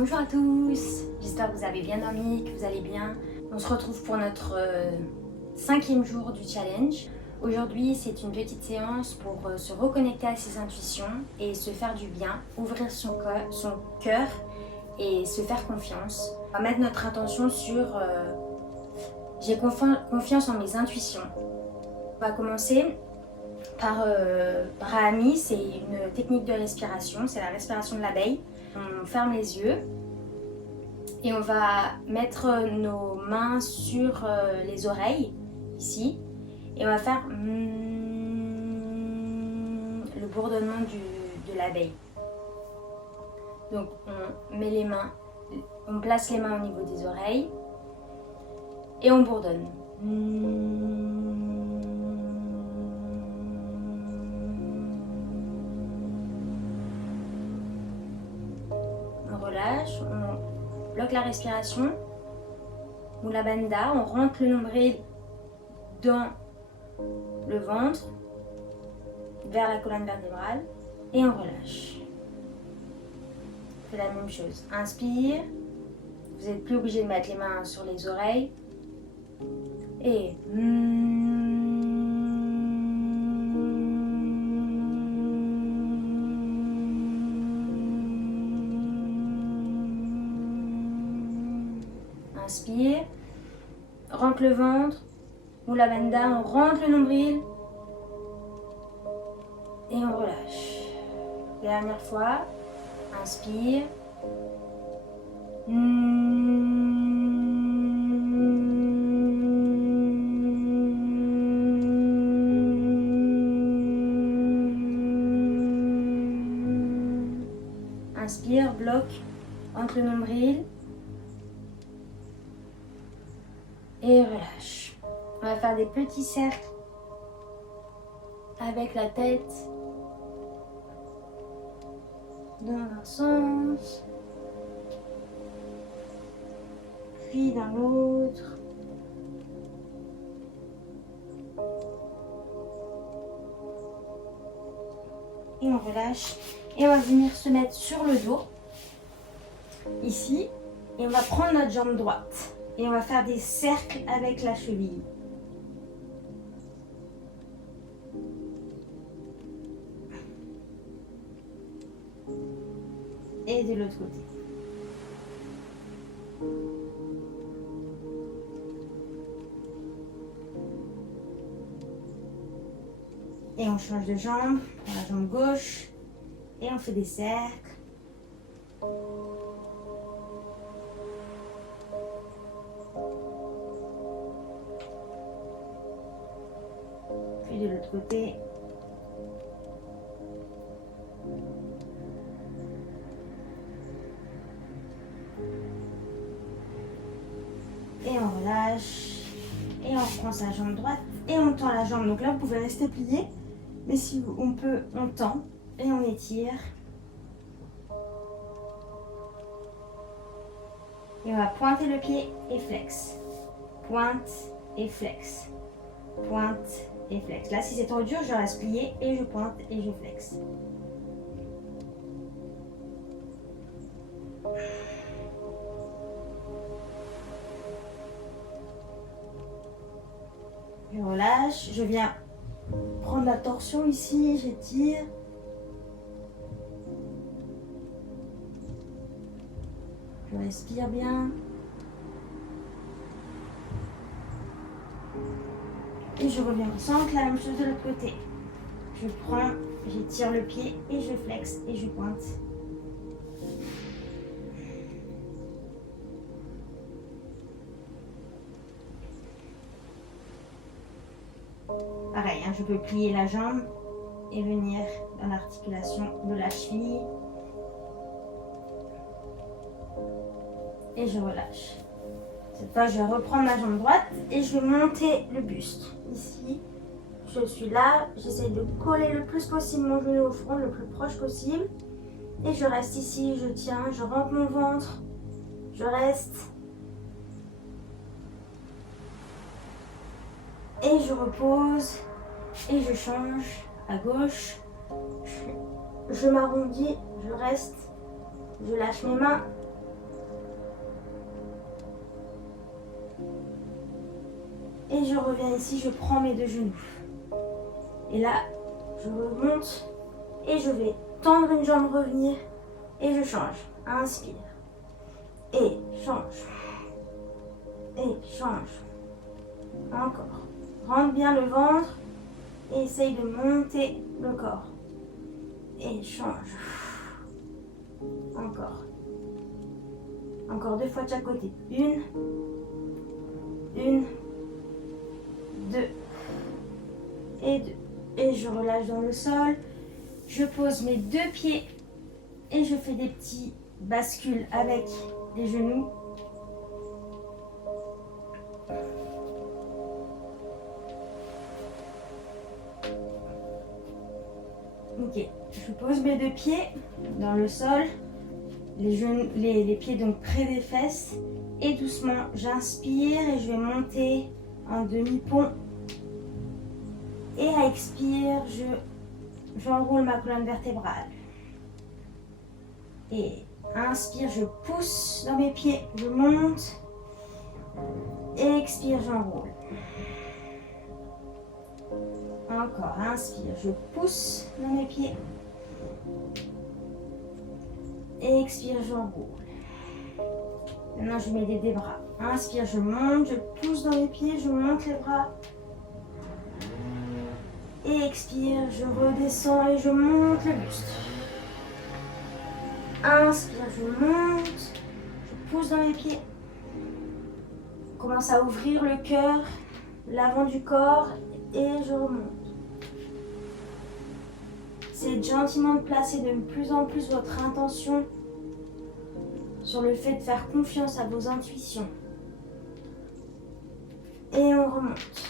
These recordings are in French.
Bonjour à tous, j'espère que vous avez bien dormi, que vous allez bien. On se retrouve pour notre 5e jour du challenge. Aujourd'hui, c'est une petite séance pour se reconnecter à ses intuitions et se faire du bien, ouvrir son cœur et se faire confiance. On va mettre notre attention sur j'ai confiance en mes intuitions. On va commencer par Brahmi, c'est une technique de respiration, c'est la respiration de l'abeille. On ferme les yeux et on va mettre nos mains sur les oreilles, ici, et on va faire le bourdonnement de l'abeille. Donc on met les mains, on place les mains au niveau des oreilles et on bourdonne. On relâche, on bloque la respiration. Mula Bandha, on rentre le nombril dans le ventre, vers la colonne vertébrale et on relâche. On fait la même chose. Inspire, vous n'êtes plus obligé de mettre les mains sur les oreilles. Et inspire, rentre le ventre, Mula Bandha, on rentre le nombril et on relâche. Dernière fois, inspire. Inspire, bloque entre le nombril et relâche. On va faire des petits cercles avec la tête dans un sens, puis dans l'autre. Et on relâche. Et on va venir se mettre sur le dos, ici, et on va prendre notre jambe droite. Et on va faire des cercles avec la cheville. Et de l'autre côté. Et on change de jambe, on prend la jambe gauche et on fait des cercles. Puis de l'autre côté. Et on relâche. Et on reprend sa jambe droite et on tend la jambe. Donc là, vous pouvez rester plié. Mais si on peut, on tend et on étire. Et on va pointer le pied et flex. Pointe et flex. Pointe et flex. Là, si c'est trop dur, je reste plié et je pointe et je flex. Je relâche, je viens prendre la torsion ici, j'étire. Je respire bien. Et je reviens au centre, la même chose de l'autre côté. Je prends, j'étire le pied et je flex et je pointe. Pareil, je peux plier la jambe et venir dans l'articulation de la cheville. Et je relâche. Cette fois, je vais reprendre ma jambe droite et je vais monter le buste. Ici, je suis là, j'essaie de coller le plus possible mon genou au front, le plus proche possible. Et je reste ici, je tiens, je rentre mon ventre, je reste. Et je repose et je change à gauche. Je m'arrondis, je reste, je lâche mes mains Et je reviens ici, je prends mes deux genoux. Et là, je remonte et je vais tendre une jambe, revenir et je change. Inspire. Et change. Et change. Encore. Rentre bien le ventre et essaye de monter le corps. Et change. Encore. Encore 2 fois de chaque côté. 1, 2 et 2. Et je relâche dans le sol. Je pose mes 2 pieds et je fais des petits bascules avec les genoux. Ok, je pose mes 2 pieds dans le sol, les pieds donc près des fesses, et doucement j'inspire et je vais monter en demi-pont. Et à expire, j'enroule ma colonne vertébrale. Et inspire, je pousse dans mes pieds, je monte. Et expire, j'enroule. Encore, inspire, je pousse dans mes pieds. Et expire, j'enroule. Maintenant, je mets des bras. Inspire, je monte, je pousse dans mes pieds, je monte les bras. Et expire, je redescends et je monte le buste. Inspire, je monte, je pousse dans mes pieds. Je commence à ouvrir le cœur, l'avant du corps et je remonte. C'est gentiment de placer de plus en plus votre intention sur le fait de faire confiance à vos intuitions. Et on remonte.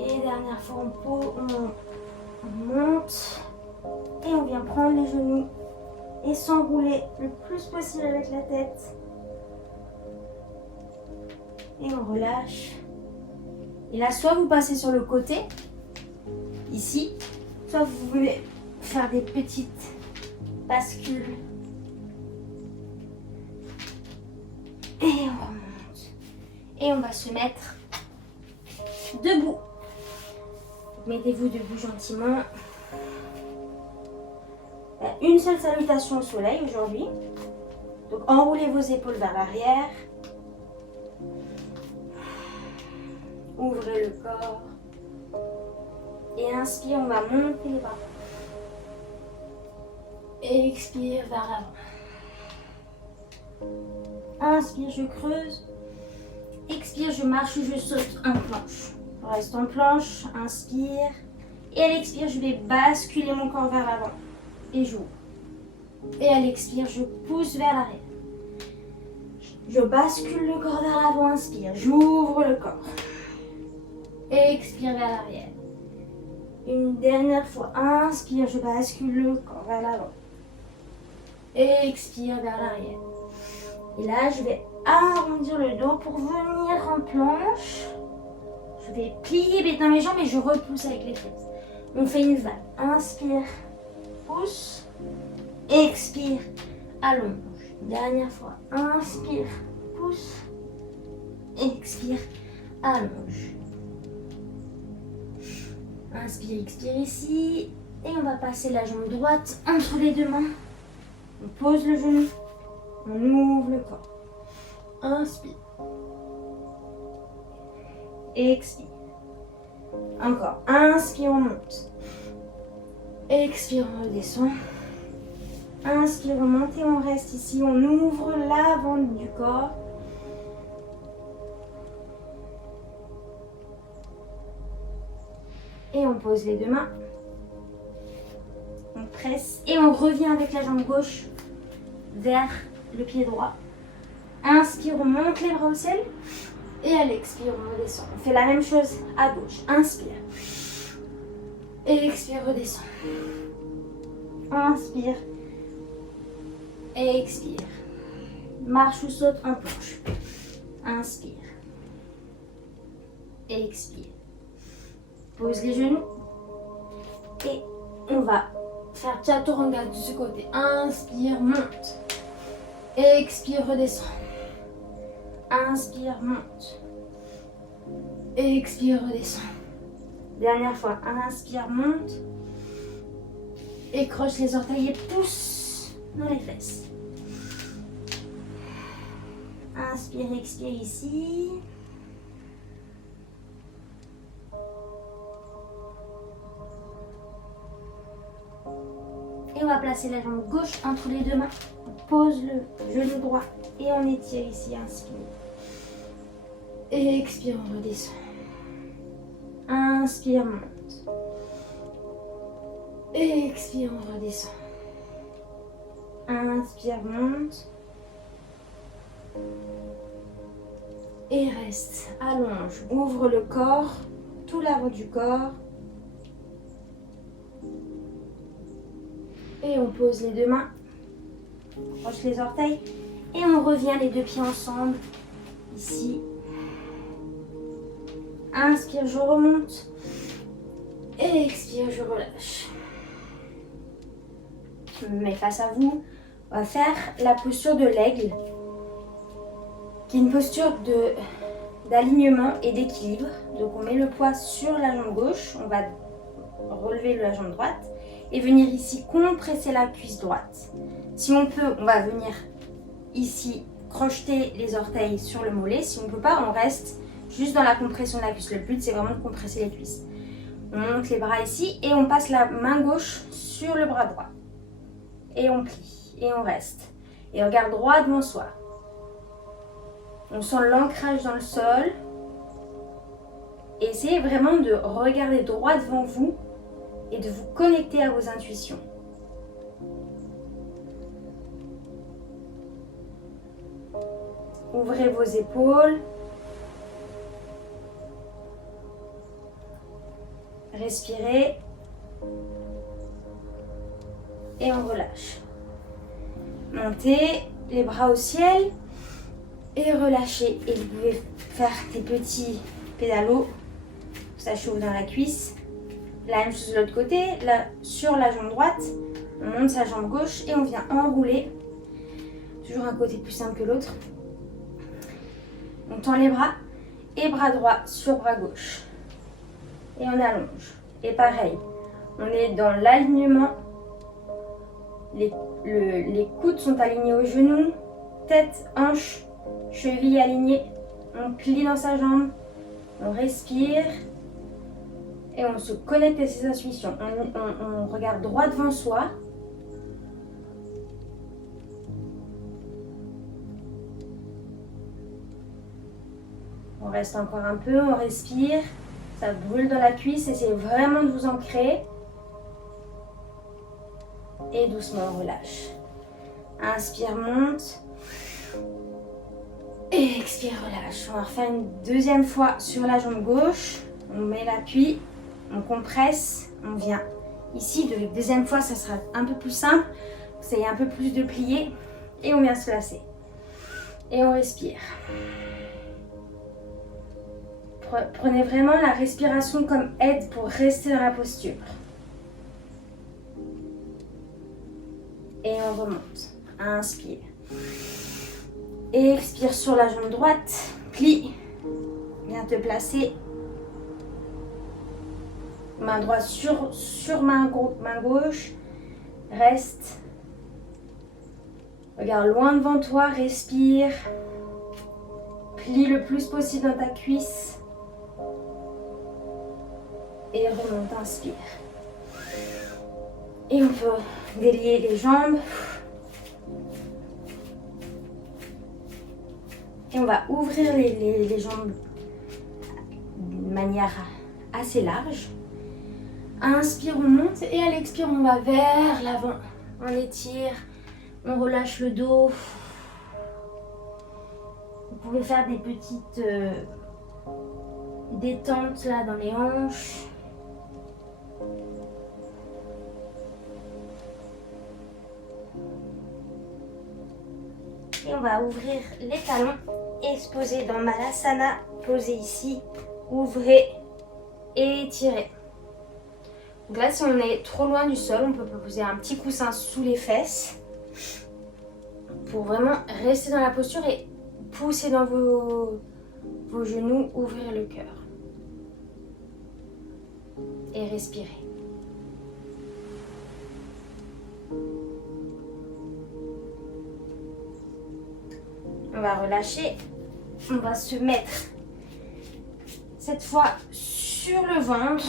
Et dernière fois, on monte et on vient prendre les genoux et s'enrouler le plus possible avec la tête. Et on relâche. Et là, soit vous passez sur le côté, ici, soit vous voulez faire des petites bascules. Et on remonte. Et on va se mettre debout. Mettez-vous debout gentiment. Une seule salutation au soleil aujourd'hui. Donc enroulez vos épaules vers l'arrière. Ouvrez le corps. Et inspire, on va monter les bras. Et expire vers l'avant. Inspire, je creuse. Expire, je marche ou je saute en planche. Je reste en planche, inspire. Et à l'expire, je vais basculer mon corps vers l'avant. Et j'ouvre. Et à l'expire, je pousse vers l'arrière. Je bascule le corps vers l'avant, inspire. J'ouvre le corps. Et expire vers l'arrière. Une dernière fois, inspire, je bascule le corps vers l'avant. Et expire vers l'arrière. Et là, je vais arrondir le dos pour venir en planche. Je vais plier dans mes jambes et je repousse avec les fesses. On fait une vague. Inspire, pousse, expire, allonge. Dernière fois. Inspire, pousse, expire, allonge. Inspire, expire ici. Et on va passer la jambe droite entre les deux mains. On pose le genou. On ouvre le corps. Inspire. Expire. Encore. Inspire, on monte. Expire, on redescend. Inspire, on monte et on reste ici. On ouvre l'avant du corps. Et on pose les deux mains. On presse et on revient avec la jambe gauche vers le pied droit. Inspire, on monte les bras au ciel. Et à l'expire, on redescend. On fait la même chose à gauche. Inspire. Et expire, redescend. Inspire. Et expire. Marche ou saute en planche. Inspire. Et expire. Pose les genoux. Et on va faire chaturanga de ce côté. Inspire, monte. Expire, redescend. Inspire, monte. Expire, redescends. Dernière fois, inspire, monte. Écroche les orteils et pousse dans les fesses. Inspire, expire ici. Et on va placer la jambe gauche entre les deux mains. On pose le genou droit et on étire ici, inspire. Et expire, on redescend. Inspire, monte. Et expire, on redescend. Inspire, monte. Et reste. Allonge. Ouvre le corps, tout l'avant du corps. Et on pose les deux mains. On croche les orteils. Et on revient les deux pieds ensemble. Ici. Inspire, je remonte. Et expire, je relâche. Je me mets face à vous. On va faire la posture de l'aigle, qui est une posture d'alignement et d'équilibre. Donc on met le poids sur la jambe gauche. On va relever la jambe droite et venir ici compresser la cuisse droite. Si on peut, on va venir ici crocheter les orteils sur le mollet. Si on ne peut pas, on reste juste dans la compression de la cuisse. Le but, c'est vraiment de compresser les cuisses. On monte les bras ici et on passe la main gauche sur le bras droit. Et on plie et on reste. Et on regarde droit devant soi. On sent l'ancrage dans le sol. Et essayez vraiment de regarder droit devant vous et de vous connecter à vos intuitions. Ouvrez vos épaules. Respirez. Et on relâche. Montez les bras au ciel et relâchez. Et vous pouvez faire des petits pédalos. Ça chauffe dans la cuisse. La même chose de l'autre côté. Là, sur la jambe droite, on monte sa jambe gauche et on vient enrouler. Toujours un côté plus simple que l'autre. On tend les bras et bras droit sur bras gauche. Et on allonge. Et pareil, on est dans l'alignement. Les coudes sont alignés aux genoux, tête, hanche, cheville alignée. On plie dans sa jambe, on respire et on se connecte à ses intuitions. On regarde droit devant soi. On reste encore un peu, on respire. Ça brûle dans la cuisse, essayez vraiment de vous ancrer. Et doucement, on relâche. Inspire, monte. Et expire, relâche. On va refaire une deuxième fois sur la jambe gauche. On met l'appui, on compresse, on vient ici. De la deuxième fois, ça sera un peu plus simple. Vous avez un peu plus de plié. Et on vient se placer. Et on respire. Prenez vraiment la respiration comme aide pour rester dans la posture. Et on remonte. Inspire. Expire sur la jambe droite. Plie. Viens te placer. Main droite sur main gauche. Reste. Regarde loin devant toi. Respire. Plie le plus possible dans ta cuisse. Et remonte, inspire. Et on peut délier les jambes. Et on va ouvrir les jambes de manière assez large. Inspire, on monte. Et à l'expire, on va vers l'avant. On étire. On relâche le dos. Vous pouvez faire des petites détentes là dans les hanches. Et on va ouvrir les talons et se poser dans Malasana. Posez ici, ouvrez et étirez. Donc là, si on est trop loin du sol, on peut poser un petit coussin sous les fesses pour vraiment rester dans la posture et pousser dans vos genoux, ouvrir le cœur. Et respirer. On va relâcher. On va se mettre cette fois sur le ventre.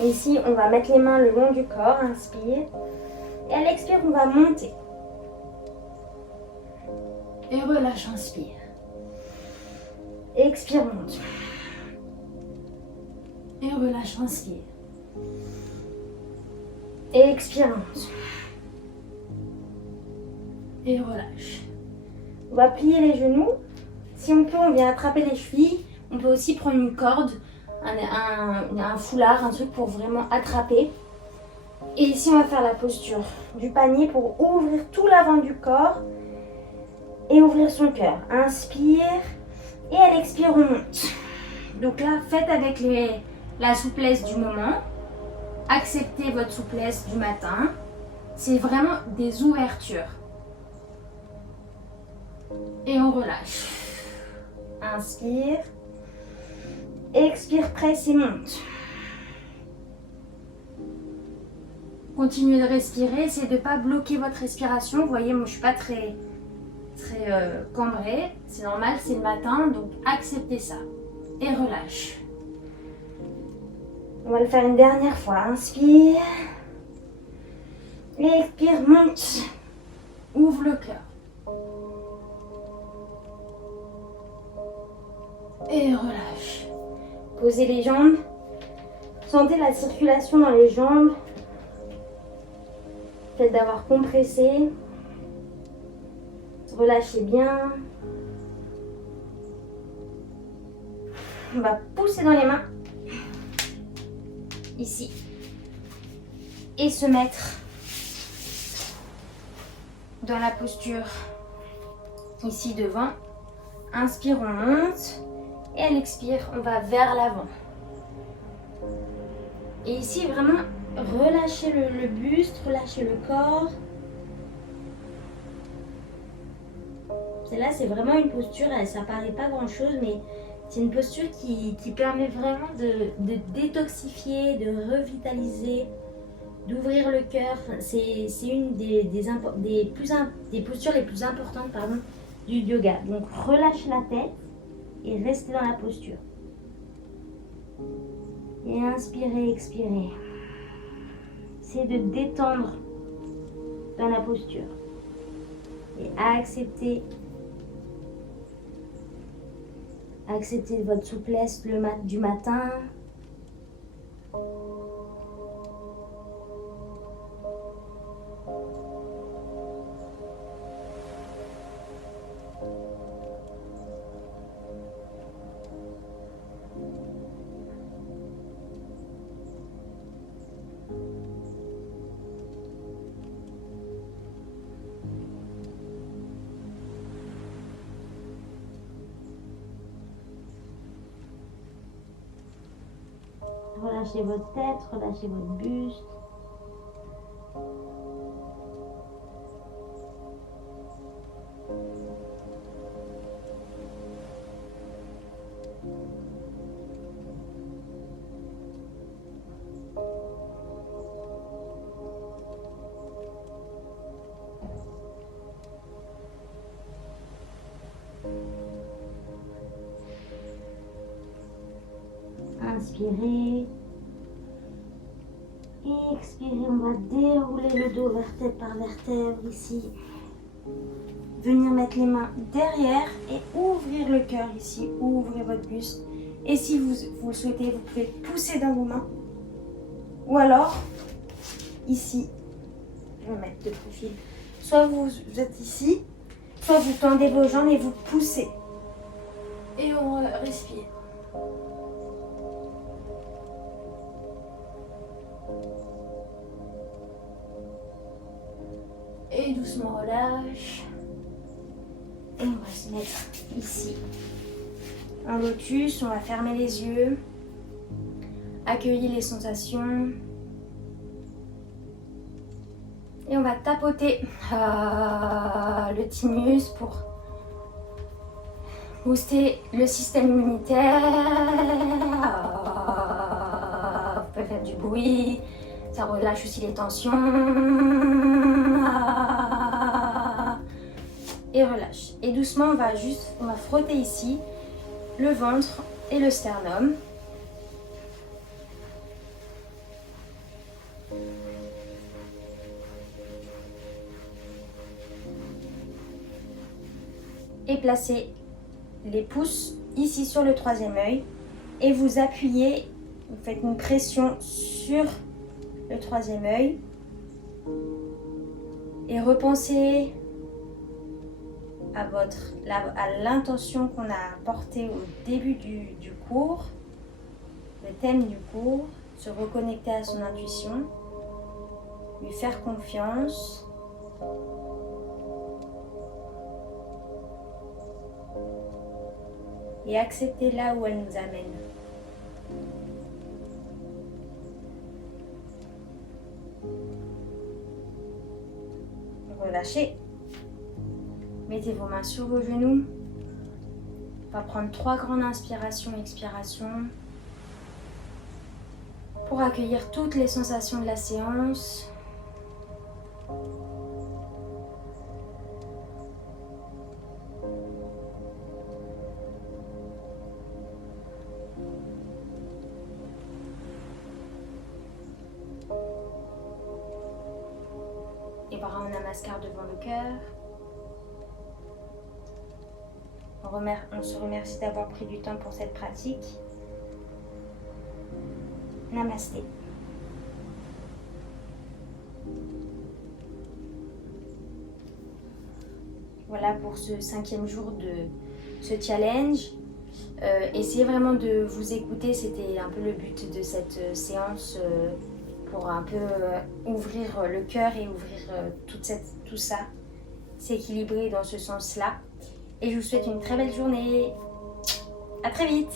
Et ici, on va mettre les mains le long du corps. Inspire. Et à l'expire, on va monter. Et relâche, inspire. Expire, monte. Et relâche, inspire. Et expire, monte. Et relâche. On va plier les genoux. Si on peut, on vient attraper les chevilles. On peut aussi prendre une corde, un foulard, un truc pour vraiment attraper. Et ici, on va faire la posture du panier pour ouvrir tout l'avant du corps et ouvrir son cœur. Inspire et à l'expire, on monte. Donc là, faites avec la souplesse du moment. Acceptez votre souplesse du matin. C'est vraiment des ouvertures. Et on relâche. Inspire. Expire, presse et monte. Continuez de respirer. Essayez de ne pas bloquer votre respiration. Vous voyez, moi je ne suis pas très cambrée. C'est normal, c'est le matin. Donc acceptez ça. Et relâche. On va le faire une dernière fois. Inspire. Et expire, monte. Ouvre le cœur. Et relâche. Posez les jambes. Sentez la circulation dans les jambes. Peut-être d'avoir compressé. Relâchez bien. On va pousser dans les mains. Ici. Et se mettre dans la posture ici devant. Inspire, on monte. Et à l'expire, on va vers l'avant. Et ici, vraiment, relâchez le buste, relâchez le corps. Celle-là, c'est vraiment une posture, ça paraît pas grand-chose, mais c'est une posture qui permet vraiment de détoxifier, de revitaliser, d'ouvrir le cœur. C'est une des postures les plus importantes du yoga. Donc, relâchez la tête. Et restez dans la posture. Et inspirez, expirez. C'est de détendre dans la posture. Et acceptez votre souplesse du matin. Relâchez votre tête, relâchez votre buste. Inspirez. Et expirez, on va dérouler le dos vertèbre par vertèbre ici. Venir mettre les mains derrière et ouvrir le cœur ici. Ouvrez votre buste. Et si vous le souhaitez, vous pouvez pousser dans vos mains. Ou alors, ici, je vais mettre de profil. Soit vous êtes ici, soit vous tendez vos jambes et vous poussez. Et on respire. Et doucement relâche. Et on va se mettre ici. En lotus, on va fermer les yeux. Accueillir les sensations. Et on va tapoter le thymus pour booster le système immunitaire. Vous pouvez faire du bruit, ça relâche aussi les tensions. Et relâche. Et doucement, on va frotter ici le ventre et le sternum. Et placez les pouces ici sur le troisième œil et vous appuyez, vous faites une pression sur le troisième œil et repensez à l'intention qu'on a portée au début du cours, le thème du cours, se reconnecter à son intuition, lui faire confiance. Et accepter là où elle nous amène. Relâchez. Mettez vos mains sur vos genoux. On va prendre 3 grandes inspirations et expirations pour accueillir toutes les sensations de la séance. Et bras en namaskar devant le cœur. On se remercie d'avoir pris du temps pour cette pratique. Namasté. Voilà pour ce 5e jour de ce challenge. Essayez vraiment de vous écouter, c'était un peu le but de cette séance. Pour un peu ouvrir le cœur et ouvrir tout ça, s'équilibrer dans ce sens-là. Et je vous souhaite une très belle journée. À très vite.